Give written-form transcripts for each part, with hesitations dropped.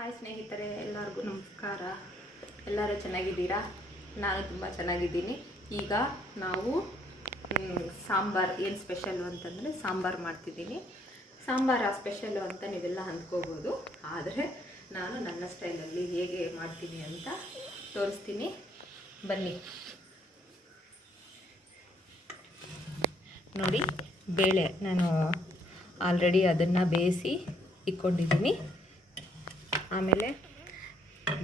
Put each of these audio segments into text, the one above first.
Hi ಸ್ನೇಹಿತರೆ, ಎಲ್ಲರಿಗೂ ನಮಸ್ಕಾರ. ಎಲ್ಲರೂ ಚೆನ್ನಾಗಿದ್ದೀರಾ? ನಾನು ತುಂಬ ಚೆನ್ನಾಗಿದ್ದೀನಿ. ಈಗ ನಾವು ಸಾಂಬಾರು ಏನು ಸ್ಪೆಷಲ್ಲು ಅಂತಂದರೆ ಸಾಂಬಾರು ಮಾಡ್ತಿದ್ದೀನಿ. ಸಾಂಬಾರು ಸ್ಪೆಷಲ್ಲು ಅಂತ ನೀವೆಲ್ಲ ಅಂದ್ಕೋಬೋದು, ಆದರೆ ನಾನು ನನ್ನ ಸ್ಟೈಲಲ್ಲಿ ಹೇಗೆ ಮಾಡ್ತೀನಿ ಅಂತ ತೋರಿಸ್ತೀನಿ, ಬನ್ನಿ. ನೋಡಿ, ಬೇಳೆ ನಾನು ಆಲ್ರೆಡಿ ಅದನ್ನು ಬೇಯಿಸಿ ಇಟ್ಕೊಂಡಿದ್ದೀನಿ. ಆಮೇಲೆ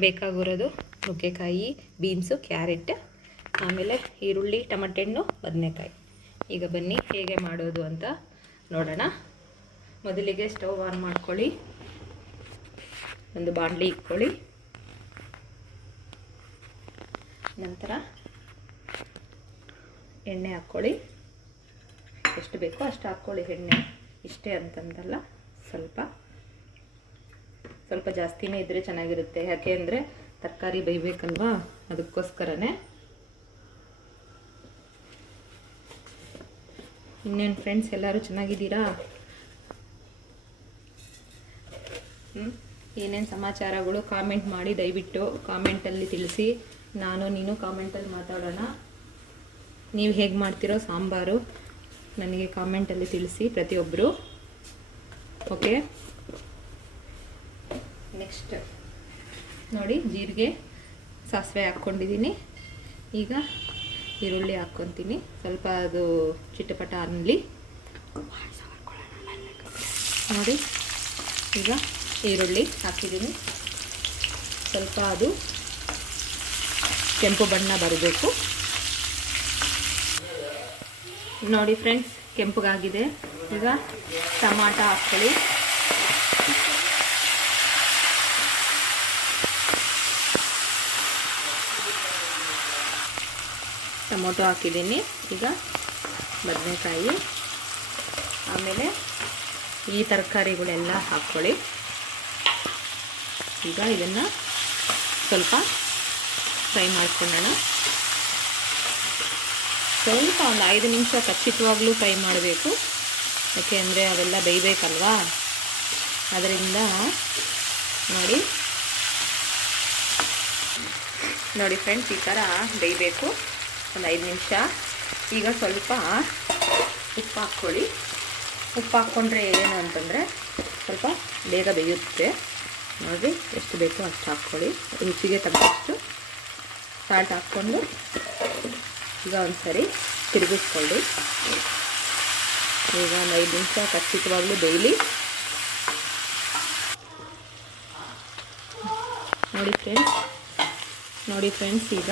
ಬೇಕಾಗಿರೋದು ನುಗ್ಗೆಕಾಯಿ, ಬೀನ್ಸು, ಕ್ಯಾರೆಟ್, ಆಮೇಲೆ ಈರುಳ್ಳಿ, ಟೊಮೆಟೊ ಹಣ್ಣು, ಬದನೆಕಾಯಿ. ಈಗ ಬನ್ನಿ ಹೇಗೆ ಮಾಡೋದು ಅಂತ ನೋಡೋಣ. ಮೊದಲಿಗೆ ಸ್ಟವ್ ಆನ್ ಮಾಡ್ಕೊಳ್ಳಿ, ಒಂದು ಬಾಣಲಿ ಇಟ್ಕೊಳ್ಳಿ. ನಂತರ ಎಣ್ಣೆ ಹಾಕ್ಕೊಳ್ಳಿ. ಎಷ್ಟು ಬೇಕೋ ಅಷ್ಟು ಹಾಕ್ಕೊಳ್ಳಿ ಎಣ್ಣೆ. ಇಷ್ಟೇ ಅಂತಂದಲ್ಲ, ಸ್ವಲ್ಪ ಜಾಸ್ತಿನೇ ಇದ್ದರೆ ಚೆನ್ನಾಗಿರುತ್ತೆ. ಯಾಕೆ ಅಂದರೆ ತರಕಾರಿ ಬೇಯಬೇಕಲ್ವಾ, ಅದಕ್ಕೋಸ್ಕರನೇ. ಇನ್ನೇನು ಫ್ರೆಂಡ್ಸ್, ಎಲ್ಲರೂ ಚೆನ್ನಾಗಿದ್ದೀರಾ? ಏನೇನು ಸಮಾಚಾರಗಳು ಕಾಮೆಂಟ್ ಮಾಡಿ, ದಯವಿಟ್ಟು ಕಾಮೆಂಟಲ್ಲಿ ತಿಳಿಸಿ. ನೀನು ಕಾಮೆಂಟಲ್ಲಿ ಮಾತಾಡೋಣ. ನೀವು ಹೇಗೆ ಮಾಡ್ತೀರೋ ಸಾಂಬಾರು ನನಗೆ ಕಾಮೆಂಟಲ್ಲಿ ತಿಳಿಸಿ ಪ್ರತಿಯೊಬ್ಬರು. ಓಕೆ, ನೆಕ್ಸ್ಟ್ ನೋಡಿ, ಜೀರಿಗೆ, ಸಾಸಿವೆ ಹಾಕ್ಕೊಂಡಿದ್ದೀನಿ. ಈಗ ಈರುಳ್ಳಿ ಹಾಕ್ಕೊತೀನಿ. ಸ್ವಲ್ಪ ಅದು ಚಿಟಪಟ ಅನ್ನಲಿ ನೋಡಿ. ಈಗ ಈರುಳ್ಳಿ ಹಾಕಿದ್ದೀನಿ. ಸ್ವಲ್ಪ ಅದು ಕೆಂಪು ಬಣ್ಣ ಬರಬೇಕು ನೋಡಿ ಫ್ರೆಂಡ್ಸ್. ಕೆಂಪಗಾಗಿದೆ. ಈಗ ಟೊಮಾಟೊ ಹಾಕ್ಕೊಳ್ಳಿ. ಟೊಮೊಟೊ ಹಾಕಿದ್ದೀನಿ. ಈಗ ಬದನೆಕಾಯಿ, ಆಮೇಲೆ ಈ ತರಕಾರಿಗಳೆಲ್ಲ ಹಾಕ್ಕೊಳ್ಳಿ. ಈಗ ಇದನ್ನು ಸ್ವಲ್ಪ ಫ್ರೈ ಮಾಡ್ಕೊಳ್ಳೋಣ. ಸ್ವಲ್ಪ ಒಂದು 5 ನಿಮಿಷ ಖಚಿತವಾಗ್ಲೂ ಫ್ರೈ ಮಾಡಬೇಕು. ಯಾಕೆ ಅಂದರೆ ಅವೆಲ್ಲ ಬೇಯಬೇಕಲ್ವಾ, ಅದರಿಂದ ನೋಡಿ ಫ್ರೆಂಡ್ಸ್, ಈ ಥರ ಬೇಯಬೇಕು ಒಂದು 5 ನಿಮಿಷ. ಈಗ ಸ್ವಲ್ಪ ಉಪ್ಪು ಹಾಕ್ಕೊಳ್ಳಿ. ಉಪ್ಪು ಹಾಕ್ಕೊಂಡ್ರೆ ಏನು ಅಂತಂದರೆ ಸ್ವಲ್ಪ ಬೇಗ ಬೇಯುತ್ತೆ. ನೋಡಿ, ಎಷ್ಟು ಬೇಕೋ ಅಷ್ಟು ಹಾಕ್ಕೊಳ್ಳಿ. ರುಚಿಗೆ ತಕ್ಕಷ್ಟು ಸಾಲ್ಟ್ ಹಾಕ್ಕೊಂಡು ಈಗ ಒಂದು ಸರಿ ತಿರುಗಿಸ್ಕೊಳ್ಳಿ. ಈಗ ಒಂದು 5 ನಿಮಿಷ ಖಚಿತವಾಗ್ಲೂ ಬೇಯಲಿ. ನೋಡಿ ಫ್ರೆಂಡ್ಸ್, ಈಗ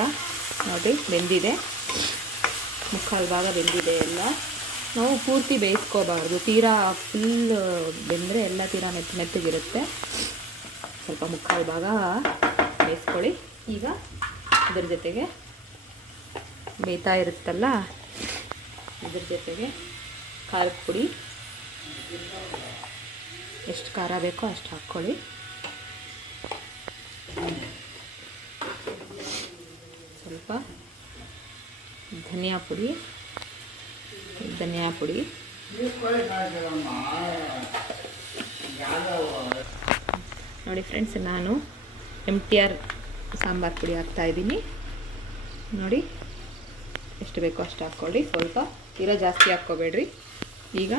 ನೋಡಿ ಬೆಂದಿದೆ. ಮುಕ್ಕಾಲು ಭಾಗ ಬೆಂದಿದೆ ಎಲ್ಲ. ನಾವು ಪೂರ್ತಿ ಬೇಯಿಸ್ಕೋಬಾರ್ದು, ತೀರಾ ಫುಲ್ ಬೆಂದರೆ ಎಲ್ಲ ತೀರಾ ಮೆತ್ತಗಿರುತ್ತೆ. ಸ್ವಲ್ಪ ಮುಕ್ಕಾಲು ಭಾಗ ಬೇಯಿಸ್ಕೊಳ್ಳಿ. ಈಗ ಇದ್ರ ಜೊತೆಗೆ ಬೇಯ್ತಾ ಇರುತ್ತಲ್ಲ, ಇದ್ರ ಜೊತೆಗೆ ಖಾರದ ಪುಡಿ, ಎಷ್ಟು ಖಾರ ಬೇಕೋ ಅಷ್ಟು ಹಾಕ್ಕೊಳ್ಳಿ. ಸ್ವಲ್ಪ ಧನಿಯಾ ಪುಡಿ ನೋಡಿ ಫ್ರೆಂಡ್ಸ್, ನಾನು MTR ಸಾಂಬಾರು ಪುಡಿ ಹಾಕ್ತಾಯಿದ್ದೀನಿ. ನೋಡಿ, ಎಷ್ಟು ಬೇಕೋ ಅಷ್ಟು ಹಾಕ್ಕೊಳ್ಳಿ. ಸ್ವಲ್ಪ ತೀರಾ ಜಾಸ್ತಿ ಹಾಕ್ಕೋಬೇಡ್ರಿ. ಈಗ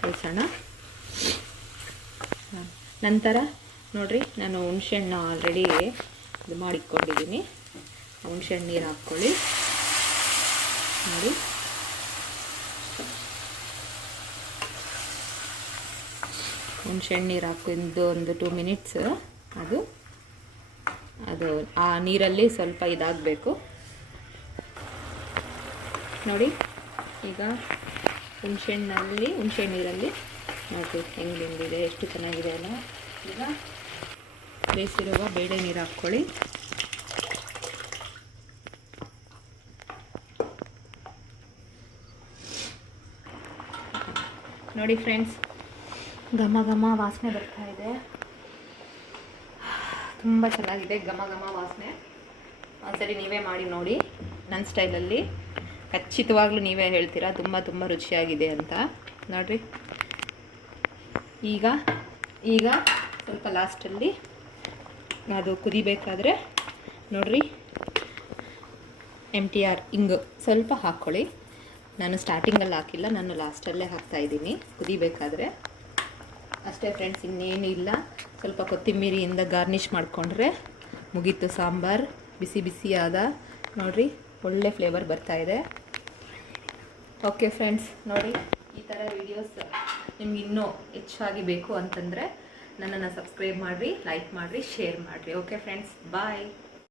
ಕಲಿಸೋಣ. ನಂತರ ನೋಡಿರಿ, ನಾನು ಹುಣಸೆಹಣ್ಣು ಆಲ್ರೆಡಿ ಇದು ಮಾಡಿಟ್ಕೊಂಡಿದ್ದೀನಿ. ಹುಣಸೆಹಣ್ಣು ನೀರು ಹಾಕ್ಕೊಳ್ಳಿ. ನೋಡಿ, ಹುಣಸೆಹಣ್ಣು ನೀರು ಹಾಕಿದ್ದು ಒಂದು 2 ಮಿನಿಟ್ಸ್ ಅದು ಆ ನೀರಲ್ಲಿ ಸ್ವಲ್ಪ ಇದಾಗಬೇಕು ನೋಡಿ. ಈಗ ಹುಣಸೆ ನೀರಲ್ಲಿ ನೋಡಿ ಹೆಂಗೆ ಬೆಂದಿದೆ, ಎಷ್ಟು ಚೆನ್ನಾಗಿದೆ ಅಲ್ಲ. ಈಗ ಬೇಯಿಸಿರುವ ಬೇಳೆ ನೀರು ಹಾಕ್ಕೊಳ್ಳಿ. ನೋಡಿ ಫ್ರೆಂಡ್ಸ್, ಘಮ ಘಮ ವಾಸನೆ ಬರ್ತಾ ಇದೆ. ತುಂಬ ಚೆನ್ನಾಗಿದೆ, ಘಮ ಘಮ ವಾಸನೆ. ಒಂದ್ಸರಿ ನೀವೇ ಮಾಡಿ ನೋಡಿ ನನ್ನ ಸ್ಟೈಲಲ್ಲಿ. ಖಚಿತವಾಗ್ಲೂ ನೀವೇ ಹೇಳ್ತೀರಾ ತುಂಬ ರುಚಿಯಾಗಿದೆ ಅಂತ. ನೋಡಿರಿ, ಈಗ ಸ್ವಲ್ಪ ಲಾಸ್ಟಲ್ಲಿ ಅದು ಕುದಿಬೇಕಾದ್ರೆ ನೋಡಿರಿ MTR ಹಿಂಗೆ ಸ್ವಲ್ಪ ಹಾಕ್ಕೊಳ್ಳಿ. ನಾನು ಸ್ಟಾರ್ಟಿಂಗಲ್ಲಿ ಹಾಕಿಲ್ಲ, ನಾನು ಲಾಸ್ಟಲ್ಲೇ ಹಾಕ್ತಾಯಿದ್ದೀನಿ ಕುದಿಬೇಕಾದ್ರೆ. ಅಷ್ಟೇ ಫ್ರೆಂಡ್ಸ್, ಇನ್ನೇನಿಲ್ಲ. ಸ್ವಲ್ಪ ಕೊತ್ತಂಬರಿಯಿಂದ ಗಾರ್ನಿಷ್ ಮಾಡಿಕೊಂಡ್ರೆ ಮುಗೀತು ಸಾಂಬಾರು. ಬಿಸಿ ಬಿಸಿಯಾದ ನೋಡಿರಿ, ಒಳ್ಳೆ ಫ್ಲೇವರ್ ಬರ್ತಾಯಿದೆ. ಓಕೆ ಫ್ರೆಂಡ್ಸ್, ನೋಡಿ ಈ ಥರ ವೀಡಿಯೋಸ್ ನಿಮ್ಗೆ ಇನ್ನೂ ಹೆಚ್ಚಾಗಿ ಬೇಕು ಅಂತಂದರೆ ನನ್ನನ್ನು ಸಬ್ಸ್ಕ್ರೈಬ್ ಮಾಡಿರಿ, ಲೈಕ್ ಮಾಡಿರಿ, ಶೇರ್ ಮಾಡಿರಿ. ಓಕೆ ಫ್ರೆಂಡ್ಸ್, ಬಾಯ್.